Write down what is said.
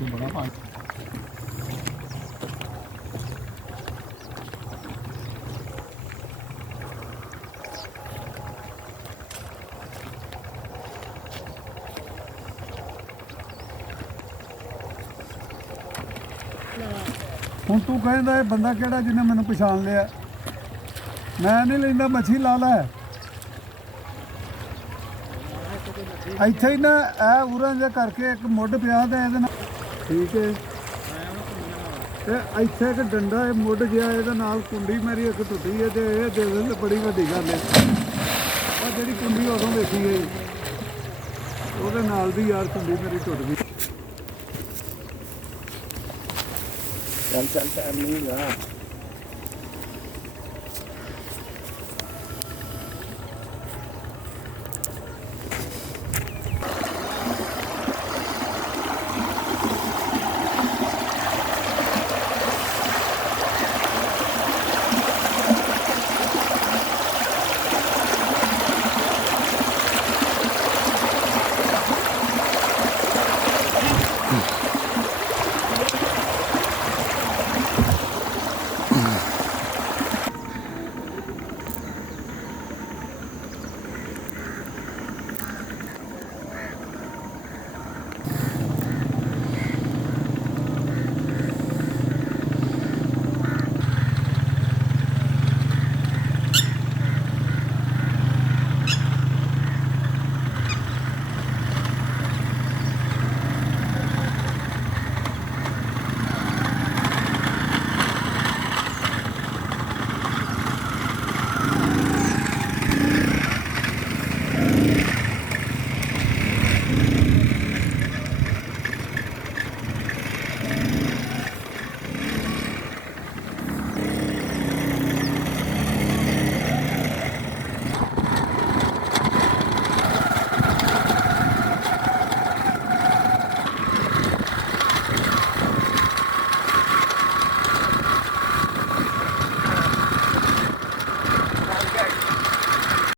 बड़ा पानी ਹੁਣ ਤੂੰ ਕਹਿੰਦਾ ਇਹ ਬੰਦਾ ਕਿਹੜਾ ਜਿਹਨੇ ਮੈਨੂੰ ਪਛਾਣ ਲਿਆ। ਮੈਂ ਨਹੀਂ ਲੈਂਦਾ, ਮੱਛੀ ਲਾ ਲੈ ਇੱਥੇ ਹੀ ਨਾ। ਇਹ ਉਰਾਂ ਜਿਹਾ ਕਰਕੇ ਇੱਕ ਮੁੱਢ ਪਿਆ ਤੇ ਇਹਦੇ ਨਾਲ ਠੀਕ ਹੈ। ਤੇ ਇੱਥੇ ਇੱਕ ਡੰਡਾ ਇਹ ਮੁੱਢ ਗਿਆ, ਇਹਦੇ ਨਾਲ ਕੁੰਡੀ ਮੇਰੀ ਇੱਕ ਟੁੱਟੀ ਹੈ ਤੇ ਇਹ ਦੇ ਤੇ ਬੜੀ ਵੱਡੀ ਗੱਲ ਹੈ। ਆਹ ਜਿਹੜੀ ਕੁੰਡੀ ਉਦੋਂ ਵੇਖੀ ਗਈ ਉਹਦੇ ਨਾਲ ਦੀ ਯਾਰ ਕੁੰਡੀ ਮੇਰੀ ਟੁੱਟ ਗਈ। ਚੱਲ ਚੱਲ ਟਾਈਮ ਨਹੀਂ ਹੈਗਾ।